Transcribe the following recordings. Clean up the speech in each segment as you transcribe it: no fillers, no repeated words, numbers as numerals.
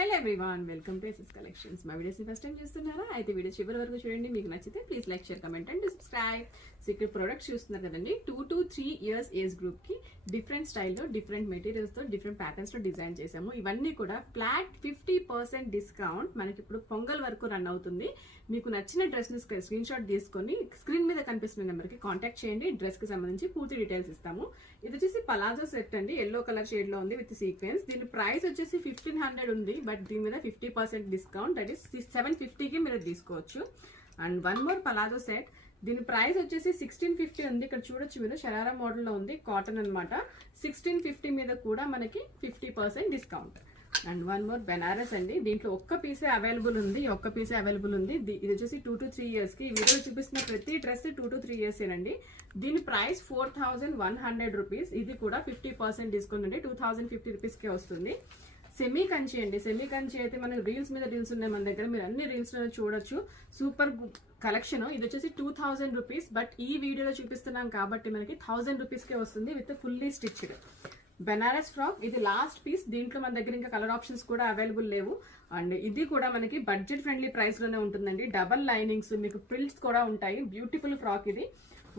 Hello everyone, welcome to SS collections. మా వీడియోస్ని first time చూస్తున్నారా? అయితే వీడియో చివరి వరకు చూడండి. మీకు నచ్చితే please like, share, comment and subscribe. So ఇక్కడ ప్రొడక్ట్స్ చూస్తున్నారు కదండి, 2 to 3 years ఏజ్ గ్రూప్ కి డిఫరెంట్ స్టైల్లో, డిఫరెంట్ మెటీరియల్స్ తో, డిఫరెంట్ ప్యాటర్న్స్ తో డిజైన్ చేసాము. ఇవన్నీ కూడా ఫ్లాట్ 50% డిస్కౌంట్ మనకి ఇప్పుడు పొంగల్ వరకు రన్ అవుతుంది. మీకు నచ్చిన డ్రెస్ ని స్క్రీన్ షాట్ తీసుకొని స్క్రీన్ మీద కనిపిస్తున్న నెంబర్ కి కాంటాక్ట్ చేయండి. డ్రెస్ కి సంబంధించి పూర్తి డీటెయిల్స్ ఇస్తాము. ఇది వచ్చేసి పలాజో సెట్ అండి, ఎల్లో కలర్ షేడ్ లో ఉంది విత్ సీక్వెన్స్. దీని ప్రైస్ వచ్చేసి 1500 ఉంది, బట్ దీని మీద 50% డిస్కౌంట్, దట్ ఈస్ 750కి మీరు తీసుకోవచ్చు. And one more palazzo set, దీని ప్రైస్ వచ్చేసి 1650 ఉంది. ఇక్కడ చూడొచ్చు మీరు, షరారా మోడల్ లో ఉంది, కాటన్ అనమాట. 1650 మీద కూడా మనకి 50% discount. And one more Banaras అండి, దీంట్లో ఒక్క పీసే అవైలబుల్ ఉంది. ఇది వచ్చేసి 2 to 3 years కి. ఈ వీడియోలో చూపిస్తున్న ప్రతి డ్రెస్ 2 to 3 years ఏనండి. దీని ప్రైస్ 4100 రూపీస్. ఇది కూడా 50% డిస్కౌంట్ అండి, 2050 రూపీస్ కే వస్తుంది. సెమీ కంచి అండి, సెమీ కంచి అయితే మనకి రీల్స్ మీద రీల్స్ ఉన్నాయి మన దగ్గర, మీరు అన్ని రీల్స్ లో చూడొచ్చు. Super collection. ఇది వచ్చేసి 2000 రూపీస్, బట్ ఈ వీడియోలో చూపిస్తున్నాం కాబట్టి మనకి 1000 రూపీస్కే వస్తుంది with fully stitched Banaras frock. ఇది లాస్ట్ పీస్. దీంట్లో మన దగ్గర ఇంకా కలర్ ఆప్షన్స్ కూడా అవైలబుల్ లేవు. అండ్ ఇది కూడా మనకి బడ్జెట్ ఫ్రెండ్లీ ప్రైస్ లోనే ఉంటుందండి. డబల్ లైనింగ్స్, మీకు ప్రిల్స్ కూడా ఉంటాయి. బ్యూటిఫుల్ ఫ్రాక్ ఇది.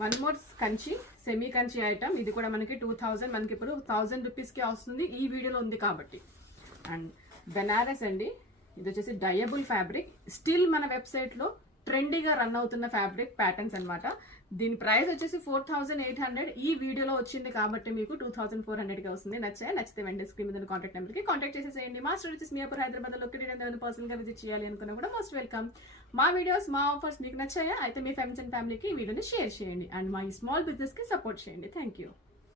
One more Kanchi, semi Kanchi item. ఇది కూడా మనకి 2000, మనకి ఇప్పుడు 1000 రూపీస్కే వస్తుంది ఈ వీడియోలో ఉంది కాబట్టి. అండ్ బెనారస్ అండి, ఇది వచ్చేసి డయబుల్ ఫ్యాబ్రిక్. స్టిల్ మన వెబ్సైట్ లో ట్రెండీగా రన్ అవుతున్న ఫ్యాబ్రిక్ ప్యాటర్న్స్ అనమాట. దీని ప్రైస్ వచ్చేసి 4800. ఈ వీడియోలో వచ్చింది కాబట్టి మీకు 2400కి వస్తుంది. నచ్చితే వెంటనే స్క్రీన్ మీద కాంటాక్ట్ నెంబర్ కి కాంటాక్ట్ చేసేసేయండి. మా స్టోర్ వచ్చేసి మియాపూర్, హైదరాబాద్ లో లొకేటెడ్. పర్సనల్ గా విజిట్ చేయాలి అనుకున్నా కూడా మోస్ట్ వెల్కమ్. మా వీడియోస్, మా ఆఫర్స్ మీకు నచ్చాయా? అయితే మీ ఫ్రెండ్స్ అండ్ ఫ్యామిలీకి ఈ వీడియోని షేర్ చేయండి అండ్ మా ఈ స్మాల్ బిజినెస్ కి సపోర్ట్ చేయండి. Thank you.